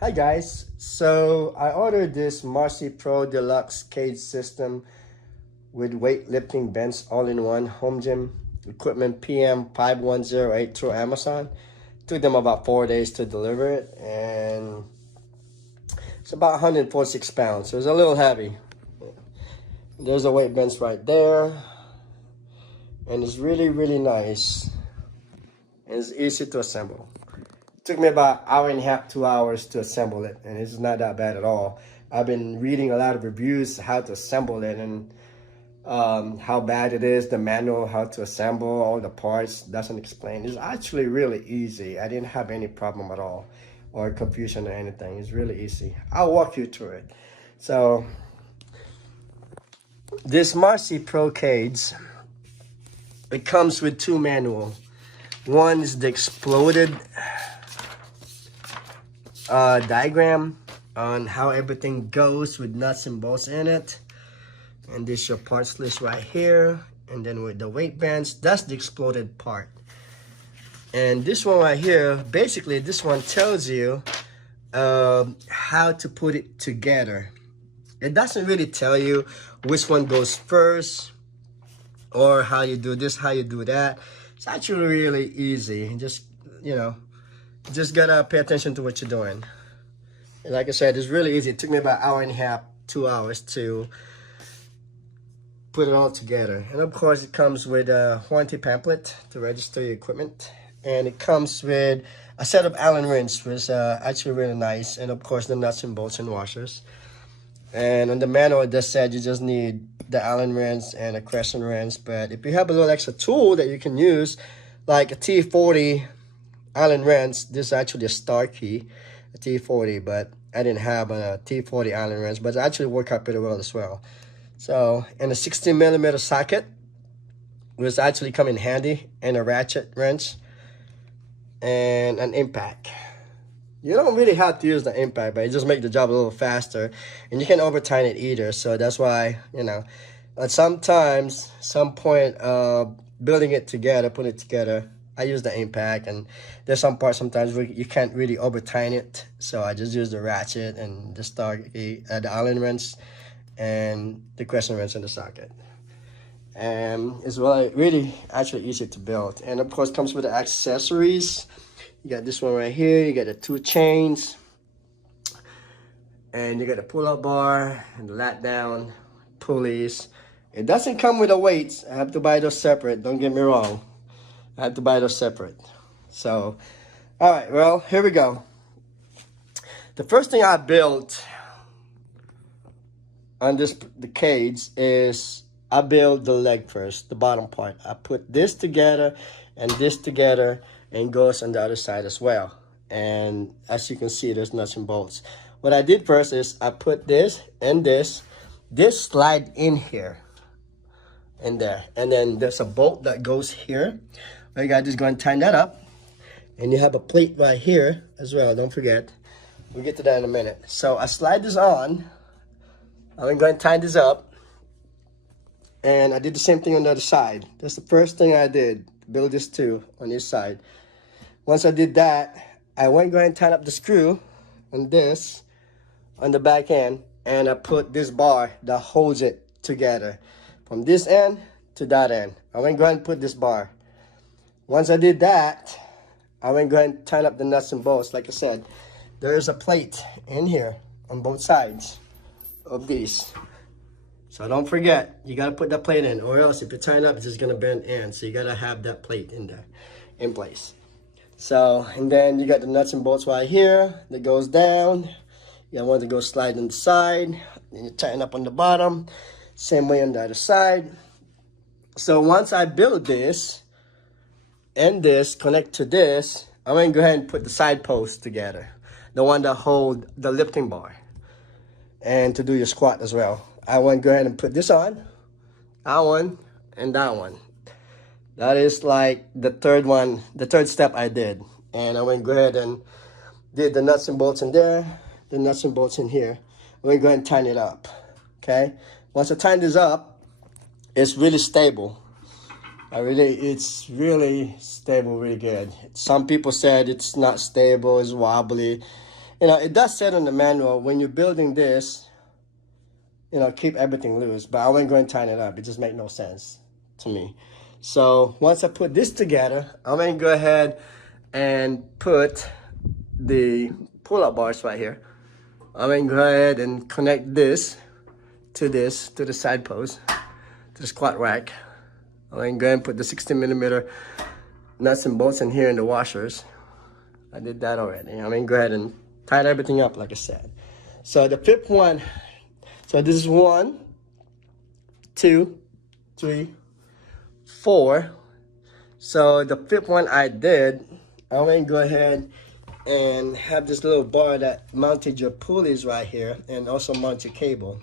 Hi guys, so I ordered this Marcy Pro Deluxe cage system with weightlifting bench all-in-one home gym equipment PM5108 through Amazon. Took them about 4 days to deliver it, and it's about 146 pounds, so it's a little heavy. There's a weight bench right there, and it's really nice, and it's easy to assemble. Took me about an hour and a half, 2 hours to assemble it, and it's not that bad at all. I've been reading a lot of reviews how to assemble it and how bad it is. The manual how to assemble all the parts doesn't explain. It's actually really easy. I didn't have any problem at all or confusion or anything. It's really easy. I'll walk you through it. So this Marcy Pro cage, it comes with two manuals. One is the exploded diagram on how everything goes with nuts and bolts in it, and this your parts list right here. And then with the weight bench, that's the exploded part. And this one right here, basically this one tells you how to put it together. It doesn't really tell you which one goes first or how you do this, how you do that. It's actually really easy. Just, just gotta pay attention to what you're doing. And like I said, it's really easy. It took me about an hour and a half, 2 hours to put it all together. And of course, it comes with a warranty pamphlet to register your equipment. And it comes with a set of Allen wrenches, which is actually really nice. And of course, the nuts and bolts and washers. And on the manual, it just said you just need the Allen wrench and a crescent wrench. But if you have a little extra tool that you can use, like a T40 Allen wrench, this is actually a star key, a T40, but I didn't have a T40 Allen wrench, but it actually worked out pretty well as well. So, and a 16mm socket was actually come in handy, and a ratchet wrench, and an impact. You don't really have to use the impact, but it just makes the job a little faster, and you can over tighten it either. So that's why, at sometimes, some point building it together, putting it together, I use the impact, and there's some parts sometimes where you can't really over tighten it, so I just use the ratchet and the Allen wrench and the crescent wrench and the socket. And it's really actually easy to build. And of course, comes with the accessories. You got this one right here. You got the two chains, and you got the pull-up bar and the lat down pulleys. It doesn't come with the weights. I have to buy those separate. Don't get me wrong. I had to buy those separate. So, all right, well, here we go. The first thing I built on the cage is I build the leg first, the bottom part. I put this together and this together, and goes on the other side as well. And as you can see, there's nuts and bolts. What I did first is I put this and this slide in here and there. And then there's a bolt that goes here. All you gotta do is go and tighten that up. And you have a plate right here as well, don't forget. We'll get to that in a minute. So I slide this on. I'm going to tighten this up. And I did the same thing on the other side. That's the first thing I did, build this too on this side. Once I did that, I went and go ahead and tighten up the screw on this, on the back end, and I put this bar that holds it together from this end to that end. I went and go ahead and put this bar. Once I did that, I went and go ahead and tighten up the nuts and bolts. Like I said, there's a plate in here on both sides of these. So don't forget, you gotta put that plate in, or else if you tighten up, it's just gonna bend in. So you gotta have that plate in there, in place. So, and then you got the nuts and bolts right here that goes down. You got one that goes slide on the side, then you tighten up on the bottom. Same way on the other side. So once I build this, and this connect to this, I'm going to go ahead and put the side posts together, the one that hold the lifting bar, and to do your squat as well. I want to go ahead and put this on, that one, and that one. That is like the third step I did. And I went go ahead and did the nuts and bolts in there, the nuts and bolts in here. I'm going to go ahead and tighten it up, okay? Once I tighten this up, it's really stable. It's really stable, really good. Some people said it's not stable, it's wobbly. You know, it does say on the manual, when you're building this, you know, keep everything loose, but I won't go and tighten it up. It just makes no sense to me. So once I put this together, I'm going to go ahead and put the pull-up bars right here. I'm going to go ahead and connect this, to the side post, to the squat rack. I'm going to go ahead and put the 16mm nuts and bolts in here in the washers. I did that already. I'm going to go ahead and tighten everything up like I said. So the fifth one, so this is 1, 2, 3, 4. So the fifth one I did, I'm going to go ahead and have this little bar that mounted your pulleys right here and also mount your cable.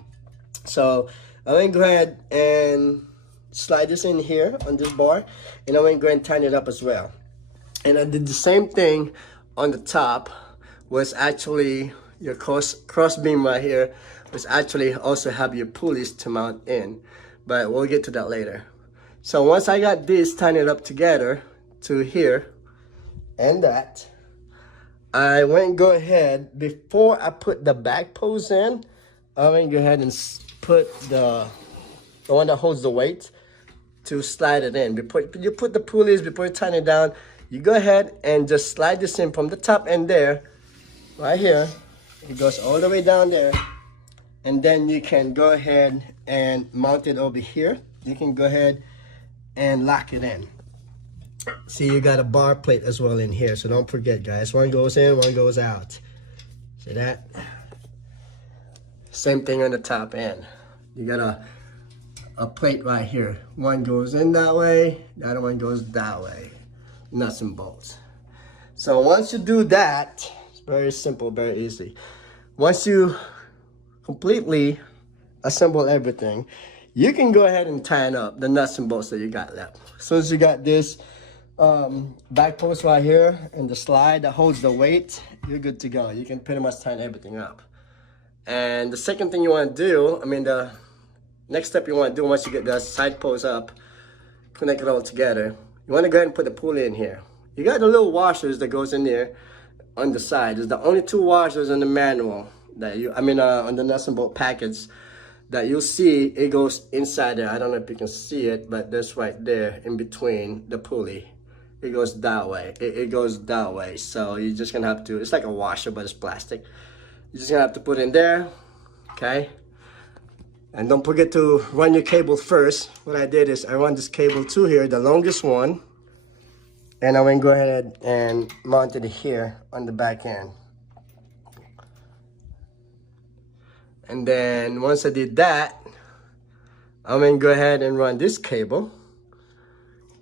So I'm going to go ahead and slide this in here on this bar, and I'm going to go ahead and tighten it up as well. And I did the same thing on the top, was actually your cross beam right here, was actually also have your pulleys to mount in, but we'll get to that later. So once I got this tightened up together to here and that, I went and go ahead, before I put the back post in, I went and go ahead and put the one that holds the weight to slide it in. Before you put the pulleys, before you tighten it down, you go ahead and just slide this in from the top end there, right here. It goes all the way down there. And then you can go ahead and mount it over here. You can go ahead and lock it in. See, you got a bar plate as well in here, so don't forget, guys. One goes in, one goes out. See that? Same thing on the top end. You got a plate right here. One goes in that way, the other one goes that way. Nuts and bolts. So once you do that, it's very simple, very easy. Once you completely assemble everything, you can go ahead and tighten up the nuts and bolts that you got left. As soon as you got this back post right here and the slide that holds the weight, you're good to go. You can pretty much tighten everything up. And the second thing you want to do, the next step you want to do once you get the side post up, connect it all together, you want to go ahead and put the pulley in here. You got the little washers that goes in there on the side. There's the only 2 washers in the manual that you, on the nuts and bolt package that you'll see. It goes inside there. I don't know if you can see it, but there's right there in between the pulley. It goes that way. It goes that way. So you're just gonna have to, it's like a washer, but it's plastic. You're just gonna have to put in there, okay? And don't forget to run your cable first. What I did is I run this cable to here, the longest one, and I'm gonna go ahead and mount it here on the back end. And then once I did that, I'm gonna go ahead and run this cable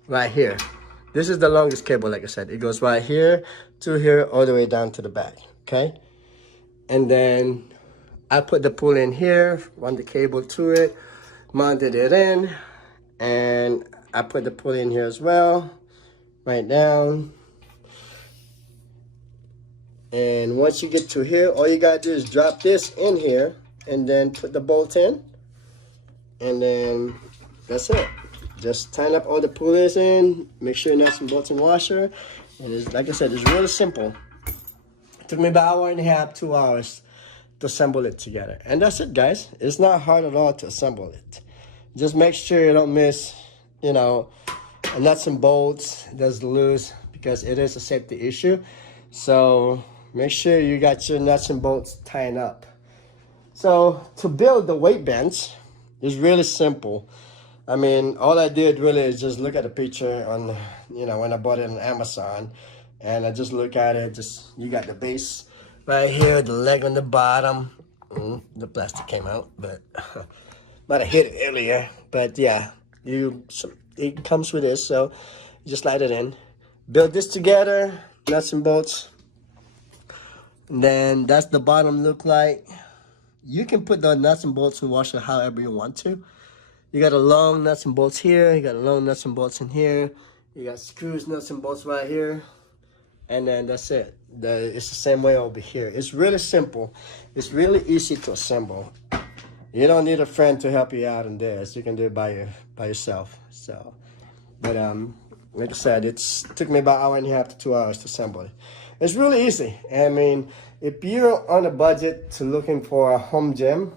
right here. This is the longest cable, like I said. It goes right here to here, all the way down to the back, okay? And then I put the pulley in here, run the cable to it, mounted it in, and I put the pulley in here as well, right down. And once you get to here, all you gotta do is drop this in here and then put the bolt in, and then that's it. Just tighten up all the pulleys in, make sure you're nuts and bolts and washer. And it's, like I said, it's really simple. It took me about 1.5 hours, 2 hours to assemble it together. And that's it, guys. It's not hard at all to assemble it. Just make sure you don't miss, nuts and bolts that's loose, because it is a safety issue. So make sure you got your nuts and bolts tied up. So to build the weight bench is really simple. All I did really is just look at the picture on, when I bought it on Amazon, and I just look at it. You got the base right here, the leg on the bottom. The plastic came out, but might have hit it earlier. But yeah, it comes with this, so you just slide it in. Build this together, nuts and bolts. And then that's the bottom look like. You can put the nuts and bolts and washer however you want to. You got a long nuts and bolts here. You got a long nuts and bolts in here. You got screws, nuts and bolts right here. And then that's it. It's the same way over here. It's really simple. It's really easy to assemble. You don't need a friend to help you out in this. You can do it by yourself. So, but like I said, it took me about 1.5 hours to 2 hours to assemble it. it's really easy. I mean, if you're on a budget to looking for a home gym,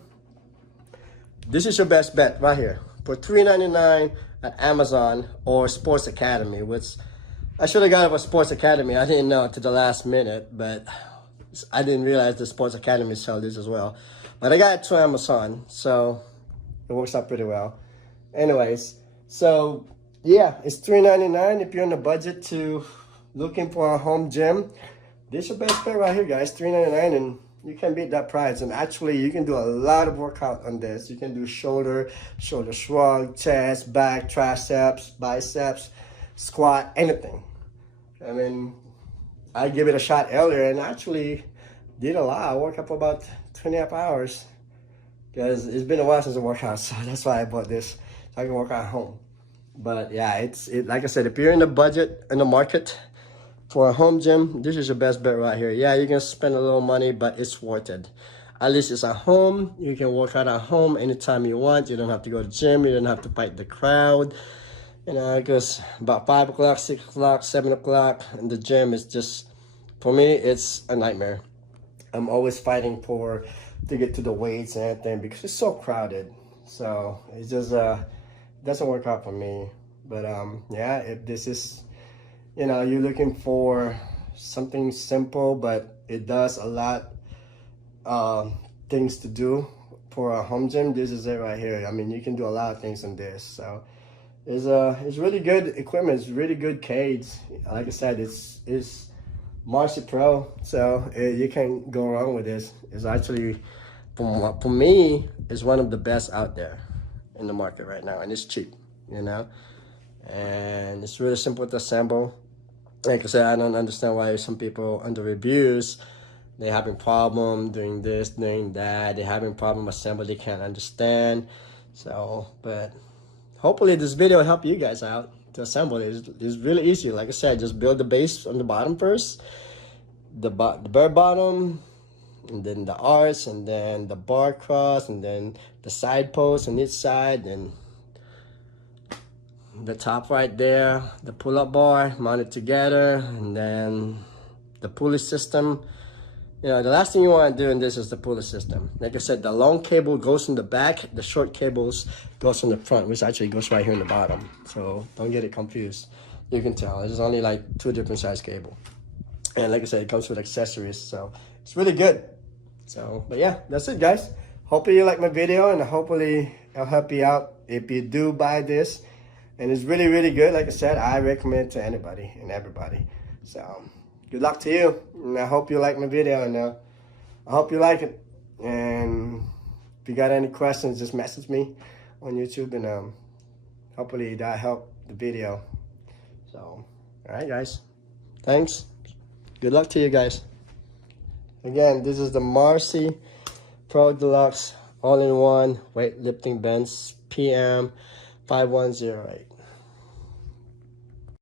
this is your best bet right here. For $3.99 at Amazon or Sports Academy, which I should have got it for Sports Academy. I didn't know to the last minute, but I didn't realize the Sports Academy sell this as well. But I got it to Amazon, so it works out pretty well. Anyways, so yeah, it's $3.99 if you're on a budget to looking for a home gym. This is your best bet right here, guys. $3.99, and you can beat that price. And actually, you can do a lot of workout on this. You can do shoulder shrug, chest, back, triceps, biceps, squat, anything. I mean, I gave it a shot earlier and actually did a lot. I worked up for about 2.5 hours because it's been a while since I worked out, so that's why I bought this, so I can work out at home. But yeah, it's like I said, if you're in the budget, in the market for a home gym, this is your best bet right here. Yeah, you can spend a little money, but it's worth it. At least it's at home. You can work out at home anytime you want. You don't have to go to the gym. You don't have to fight the crowd. You know, because about 5 o'clock, 6 o'clock, 7 o'clock, and the gym is just, for me, it's a nightmare. I'm always fighting to get to the weights and everything because it's so crowded. So it's just doesn't work out for me. But yeah, if this is, you know, you're looking for something simple, but it does a lot things to do for a home gym, this is it right here. I mean, you can do a lot of things in this. So it's really good equipment. It's really good cage. Like I said, it's Marcy Pro, so you can't go wrong with this. It's actually, for me, it's one of the best out there in the market right now, and it's cheap, you know, and it's really simple to assemble. Like I said, I don't understand why some people on the reviews, they're having problem doing this, doing that. They're having problem assembly, they can't understand. So, but hopefully this video will help you guys out to assemble it. It's really easy. Like I said, just build the base on the bottom first, the bare bottom, and then the arch, and then the bar cross, and then the side post on each side, and the top right there, the pull-up bar mounted together, and then the pulley system. You know, the last thing you want to do in this is the pulley system. Like I said, the long cable goes in the back, the short cables goes in the front, which actually goes right here in the bottom. So don't get it confused. You can tell, there's only like 2 different size cable. And like I said, it comes with accessories, so it's really good. So, but yeah, that's it, guys. Hopefully you like my video, and hopefully I'll help you out if you do buy this. And it's really, really good. Like I said, I recommend it to anybody and everybody. So good luck to you, and I hope you like my video, and I hope you like it. And if you got any questions, just message me on YouTube, and hopefully that helped the video. So, all right, guys. Thanks. Good luck to you guys. Again, this is the Marcy Pro Deluxe All-in-One Weightlifting Bench PM5108.